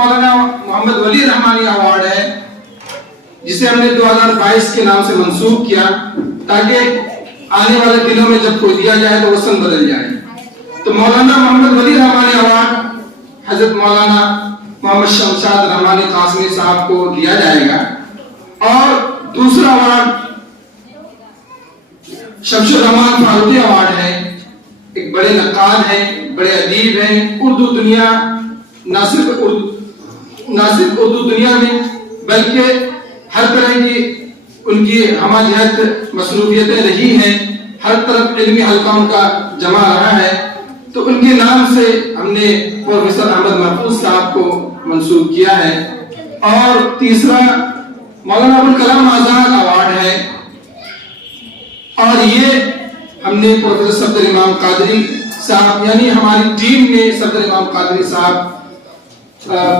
مولانا محمد ولی رحمانی ایوارڈ ہے جسے ہم نے 2022 کے نام سے منسوخ کیا تاکہ آنے والے دنوں میں جب کوئی دیا جائے تو وہ سن بدل جائے. تو مولانا محمد ولی رحمانی ایوارڈ حضرت مولانا محمد شمشاد رحمانی قاسمی صاحب کو دیا جائے گا. اور دوسرا ایوارڈ شمس الرحمان فاروقی ایوارڈ ہے. ایک بڑے نقاد ہیں, بڑے ادیب ہیں. اردو دنیا نہ صرف اردو دنیا میں بلکہ ہر طرح کی ان کی ہمہ جہت مصروفیتیں رہی ہیں, ہر طرف علمی حلقوں کا جمع رہا ہے. تو ان کے نام سے ہم نے پروفیسر احمد محفوظ صاحب کو منسوخ کیا ہے. اور تیسرا مولانا ابوالکلام آزاد ایوارڈ ہے اور یہ ہم نے پروفیسر صفدر امام قادری صاحب یعنی ہماری ٹیم نے صفدر امام قادری صاحب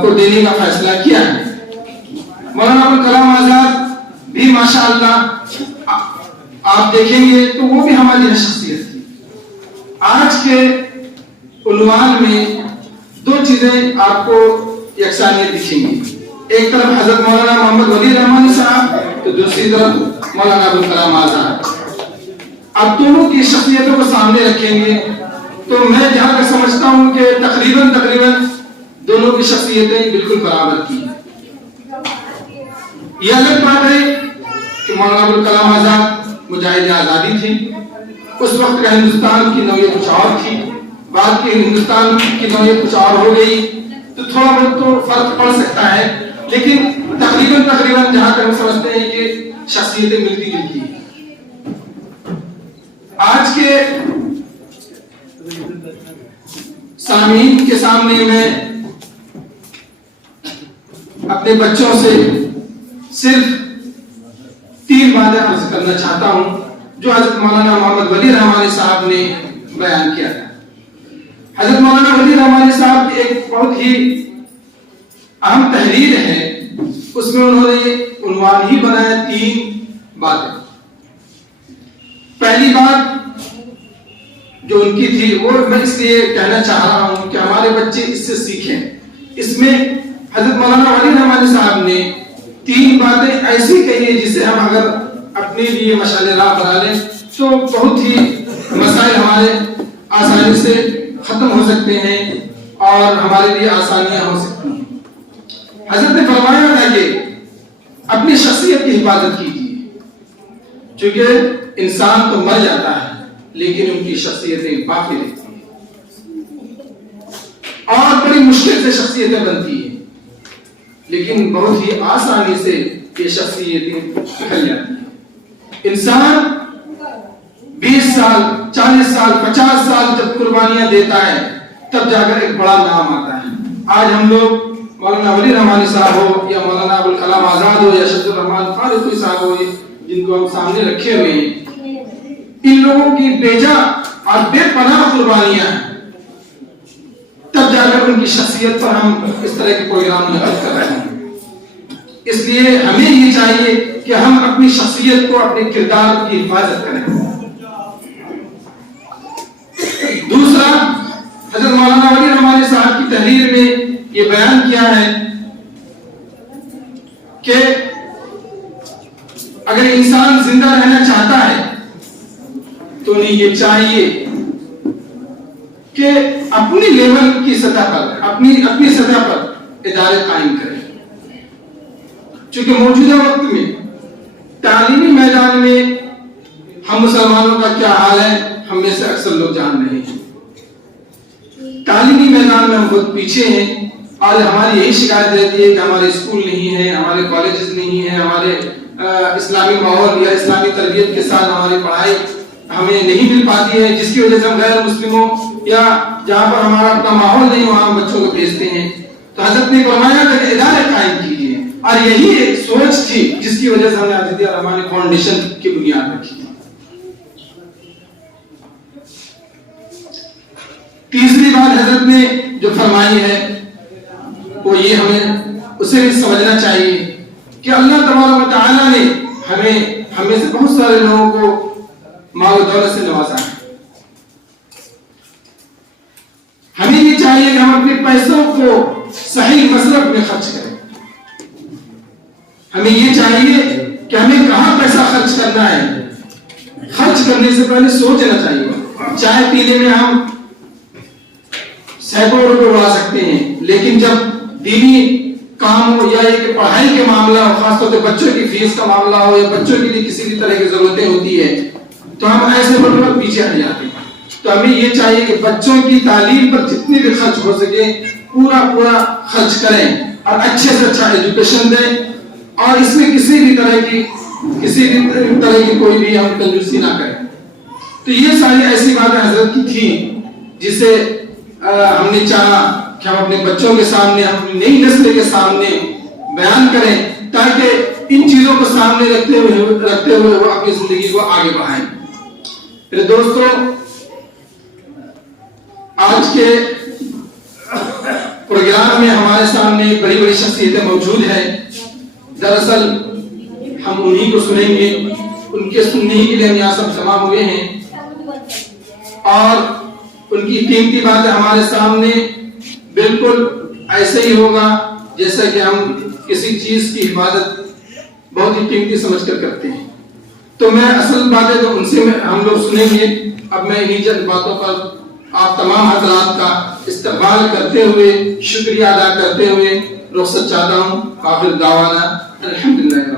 کو دینے کا فیصلہ کیا ہے. مولانا ابوالکلام آزاد بھی ماشاءاللہ آپ دیکھیں گے تو وہ بھی ہماری شخصیت تھی. آج کے عنوان میں دو چیزیں آپ کو یکسانیت دکھیں گی. ایک طرف حضرت مولانا محمد ولی رحمانی صاحب تو دوسری طرف مولانا ابوالکلام آزاد. اب دونوں کی شخصیتوں کو سامنے رکھیں گے تو میں جہاں تک سمجھتا ہوں کہ تقریباً دونوں کی شخصیتیں بالکل برابر کی. یہ الگ بات ہے کہ مولانا ابوالکلام آزاد مجاہد آزادی تھے. اس وقت کا ہندوستان کی نوعیت کچھ اور تھی, بعد کے ہندوستان کی نوعیت کچھ اور ہو گئی. تو تھوڑا بہت تو فرق پڑ سکتا ہے لیکن تقریباً جہاں تک ہم سمجھتے ہیں کہ شخصیتیں ملتی جلتی ہیں. آج کے سامعین کے سامنے میں اپنے بچوں سے صرف 3 باتیں عرض کرنا چاہتا ہوں جو حضرت مولانا محمد ولی رحمانی صاحب نے بیان کیا تھا. حضرت مولانا ولی رحمانی صاحب کی ایک بہت ہی اہم تحریر ہے, اس میں انہوں نے عنوان ہی بنایا 3 باتیں. پہلی بات جو ان کی تھی وہ میں اس لیے کہنا چاہ رہا ہوں کہ ہمارے بچے اس سے سیکھیں. اس میں حضرت مولانا ولی رحمانی صاحب نے 3 باتیں ایسی کہی ہیں جسے ہم اگر اپنے لیے مشعل راہ بنا لیں تو بہت ہی مسائل ہمارے آسانی سے ختم ہو سکتے ہیں اور ہمارے لیے آسانیاں ہو سکتی ہیں. حضرت نے فرمایا تھا کہ اپنی شخصیت کی حفاظت کیجیے, چونکہ انسان تو مر جاتا ہے لیکن ان کی شخصیتیں باقی رہتی ہیں اور بڑی مشکل سے شخصیتیں بنتی ہیں لیکن بہت ہی آسانی سے یہ شخصیتیں نکل جاتی ہیں. انسان 20 سال 40 سال 50 سال جب قربانیاں دیتا ہے تب جا کر ایک بڑا نام آتا ہے. آج ہم لوگ مولانا ولی رحمانی صاحب ہو یا مولانا ابوالکلام آزاد ہو یا شمس الرحمان فاروقی صاحب ہو جن کو ہم سامنے رکھے ہوئے ہیں, ان لوگوں کی بیجا اور بے پناہ قربانیاں ہیں تب جا کر ان کی شخصیت پر ہم اس طرح کے پروگرام منعقد کر رہے ہیں. اس لیے ہمیں یہ چاہیے کہ ہم اپنی شخصیت کو اپنے کردار کی حفاظت کریں. دوسرا حضرت مولانا ولی رحمانی صاحب کی تحریر میں یہ بیان کیا ہے کہ اگر انسان زندہ رہنا چاہتا ہے تو انہیں یہ چاہیے کہ اپنی لیول کی سطح پر اپنی سطح پر ادارے قائم کریں. چونکہ موجودہ وقت میں تعلیمی میدان میں ہم مسلمانوں کا کیا حال ہے ہم میں سے اکثر لوگ جان رہے ہیں. تعلیمی میدان میں ہم بہت پیچھے ہیں اور ہماری یہی شکایت رہتی ہے کہ ہمارے اسکول نہیں ہیں, ہمارے کالجز نہیں ہیں, ہمارے اسلامی ماحول یا اسلامی تربیت کے ساتھ ہماری پڑھائی ہمیں نہیں مل پاتی ہے, جس کی وجہ سے ہم غیر مسلموں یا جہاں پر ہمارا اپنا ماحول نہیں وہاں ہم بچوں کو بھیجتے ہیں. تو حضرت نے فرمایا کہ ادارے قائم کیجیے اور یہی ایک سوچ تھی جس کی وجہ سے ہم نے عزیزیہ رحمانی فاؤنڈیشن کی بنیاد رکھی. تیسری بات حضرت نے جو فرمائی ہے وہ یہ ہمیں اسے بھی سمجھنا چاہیے کہ اللہ تبارک و تعالیٰ نے ہمیں سے بہت سارے لوگوں کو مال و دولت سے نوازا ہے. ہمیں یہ چاہیے کہ ہم اپنے پیسوں کو صحیح مصرف میں خرچ کریں. ہمیں یہ چاہیے کہ ہمیں کہاں پیسہ خرچ کرنا ہے. خرچ کرنے سے پہلے سوچنا چاہیے. چائے پینے میں ہم سینکڑوں روپے اڑا سکتے ہیں، لیکن جب دینی کام ہو یا ایک پڑھائی کے معاملہ ہو، خاص طور پہ بچوں کی فیس کا معاملہ ہو یا بچوں کے لیے کسی بھی طرح کی ضرورتیں ہوتی ہے تو ہم ایسے بڑے پیچھے ہٹ جاتے ہیں. تو ہمیں یہ چاہیے کہ بچوں کی تعلیم پر جتنی بھی خرچ ہو سکے پورا خرچ کریں اور اچھے سے اچھا ایجوکیشن دیں، اور اس میں کسی بھی طرح کی کوئی بھی ہم کنجوسی نہ کریں. تو یہ ساری ایسی باتیں حضرت کی تھی جسے ہم نے چاہا کہ ہم اپنے بچوں کے سامنے، اپنی نئی نسل کے سامنے بیان کریں تاکہ ان چیزوں کو سامنے رکھتے ہوئے وہ اپنی زندگی کو آگے بڑھائیں. میرے دوستو، آج کے پروگرام میں ہمارے سامنے بڑی شخصیتیں موجود ہیں. دراصل ہم انہی کو سنیں گے، ان کے سننے ہی کے لیے ہم یہاں سب جمع ہوئے ہیں، اور ان کی قیمتی باتیں ہمارے سامنے بالکل ایسے ہی ہوگا جیسا کہ ہم کسی چیز کی حفاظت بہت ہی قیمتی سمجھ کر کرتے ہیں. تو میں اصل باتیں تو ان سے ہم لوگ سنیں گے. اب میں انہی چند باتوں پر آپ تمام حضرات کا استقبال کرتے ہوئے، شکریہ ادا کرتے ہوئے رخصت چاہتا ہوں. آخر دعوانا الحمدللہ.